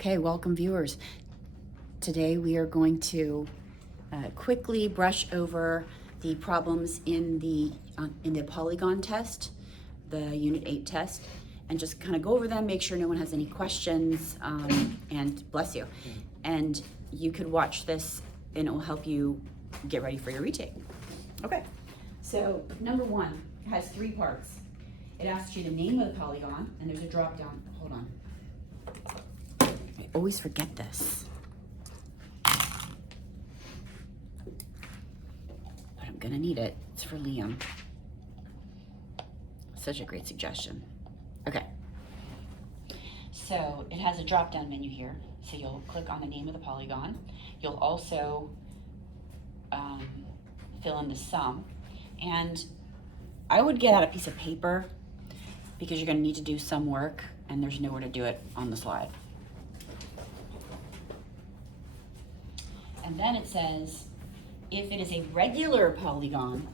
Okay, welcome viewers. Today we are going to quickly brush over the problems in the Polygon test, the Unit 8 test, and just kind of go over them, make sure no one has any questions, and bless you. And you could watch this and it will help you get ready for your retake. Okay, so number one has 3 parts. It asks you the name of the polygon, and there's a drop down. Hold on. I always forget this. But I'm gonna need it. It's for Liam. Such a great suggestion. Okay. So it has a drop down menu here. So you'll click on the name of the polygon. You'll also fill in the sum. And I would get out a piece of paper because you're gonna need to do some work and there's nowhere to do it on the slide. And then it says, if it is a regular polygon,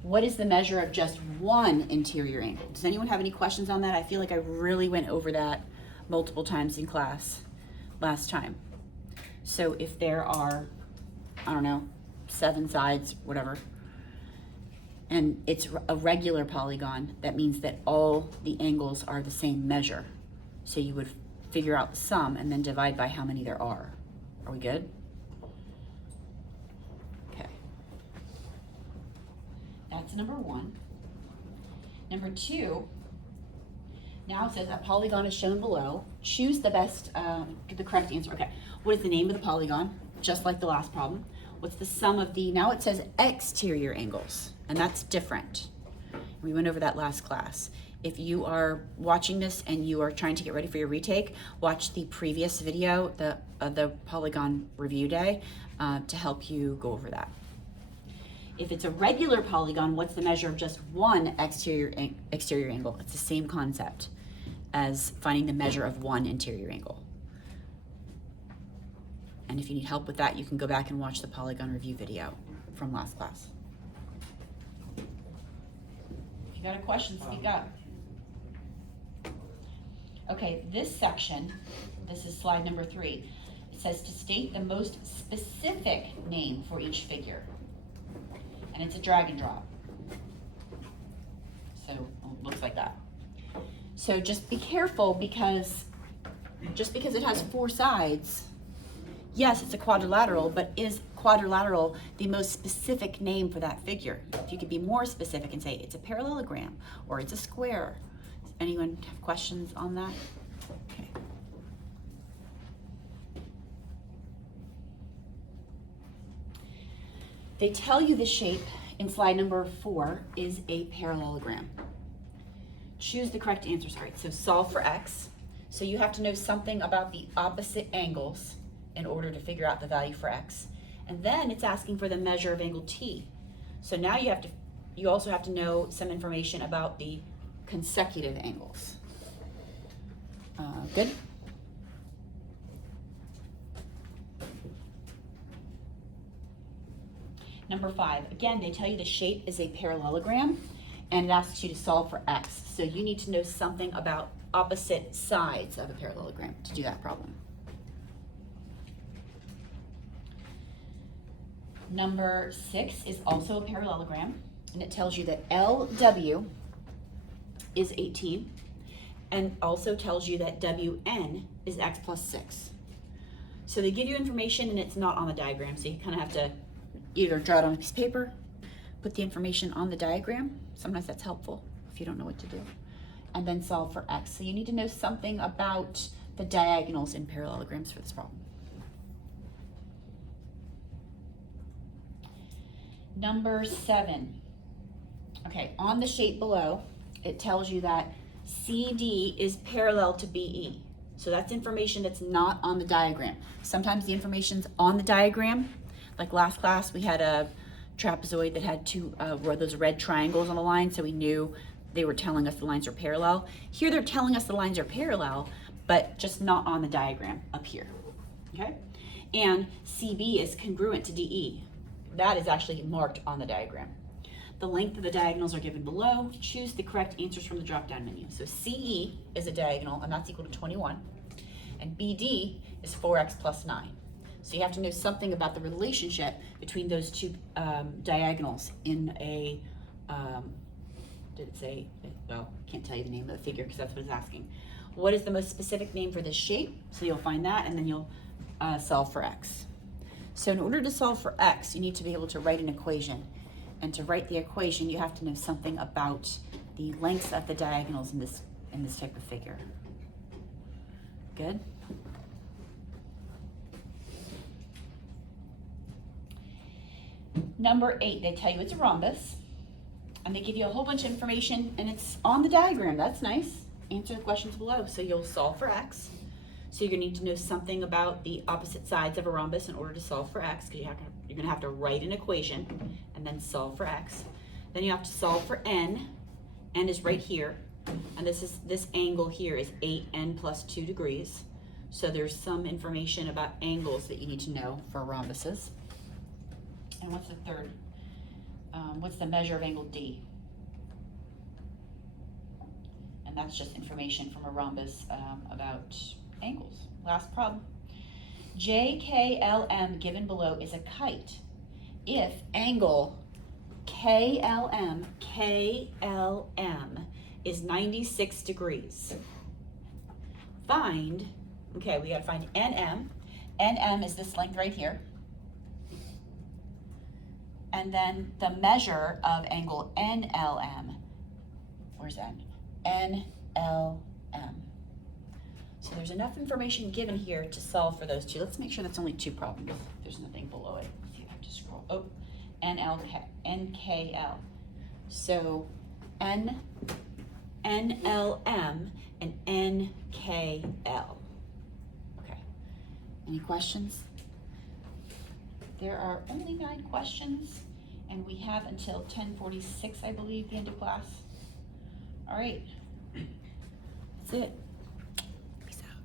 what is the measure of just one interior angle? Does anyone have any questions on that? I feel like I really went over that multiple times in class last time. So if there are, I don't know, 7 sides, whatever, and it's a regular polygon, that means that all the angles are the same measure. So you would figure out the sum and then divide by how many there are. Are we good? Okay. That's number 1. Number 2, now it says that polygon is shown below. Choose the correct answer. Okay, what is the name of the polygon? Just like the last problem. What's the sum of the, now it says exterior angles, and that's different. We went over that last class. If you are watching this and you are trying to get ready for your retake, watch the previous video, the Polygon review day, to help you go over that. If it's a regular polygon, what's the measure of just one exterior angle? It's the same concept as finding the measure of one interior angle. And if you need help with that, you can go back and watch the Polygon review video from last class. If you got a question, speak up. Okay, this section, this is slide number 3. It says to state the most specific name for each figure. And it's a drag and drop. So it looks like that. So just be careful because just because it has 4 sides, yes, it's a quadrilateral, but is quadrilateral the most specific name for that figure? If you could be more specific and say it's a parallelogram or it's a square. Does anyone have questions on that? Okay. They tell you the shape in slide number 4 is a parallelogram. Choose the correct answer. Sorry, so solve for x. So you have to know something about the opposite angles in order to figure out the value for x. And then it's asking for the measure of angle t. So now you also have to know some information about the consecutive angles. Good? Number 5, again, they tell you the shape is a parallelogram and it asks you to solve for x. So you need to know something about opposite sides of a parallelogram to do that problem. Number 6 is also a parallelogram, and it tells you that LW is 18, and also tells you that WN is x plus 6. So they give you information and it's not on the diagram, so you kind of have to either draw it on a piece of paper, put the information on the diagram, sometimes that's helpful if you don't know what to do, and then solve for x. So you need to know something about the diagonals in parallelograms for this problem. Number 7, okay, on the shape below, it tells you that CD is parallel to BE. So that's information that's not on the diagram. Sometimes the information's on the diagram. Like last class, we had a trapezoid that had 2 those red triangles on the line, so we knew they were telling us the lines are parallel. Here they're telling us the lines are parallel, but just not on the diagram up here, okay? And CB is congruent to DE. That is actually marked on the diagram. The length of the diagonals are given below. Choose the correct answers from the drop-down menu. So CE is a diagonal, and that's equal to 21. and BD is 4x plus 9. So you have to know something about the relationship between those two diagonals in a, did it say, well, can't tell you the name of the figure because that's what it's asking. What is the most specific name for this shape? So you'll find that and then you'll solve for x. So in order to solve for x, you need to be able to write an equation. And to write the equation, you have to know something about the lengths of the diagonals in this type of figure. Good? Number 8, they tell you it's a rhombus, and they give you a whole bunch of information, and it's on the diagram. That's nice. Answer the questions below. So you'll solve for x. So you're going to need to know something about the opposite sides of a rhombus in order to solve for x, because you're going to have to write an equation and then solve for x. Then you have to solve for n. N is right here, and this angle here is 8n plus 2 degrees. So there's some information about angles that you need to know for rhombuses. And what's the third? What's the measure of angle D? And that's just information from a rhombus about angles. Last problem. JKLM given below is a kite. If angle KLM is 96 degrees. Find, okay, we gotta find NM. NM is this length right here. And then the measure of angle NLM. Where's that? NLM. So there's enough information given here to solve for those two. Let's make sure that's only 2 problems. There's nothing below it. Let's see if I have to scroll. Oh, NKL. So NLM and NKL. Okay. Any questions? There are only 9 questions, and we have until 10:46, I believe, the end of class. All right. That's it. Peace out.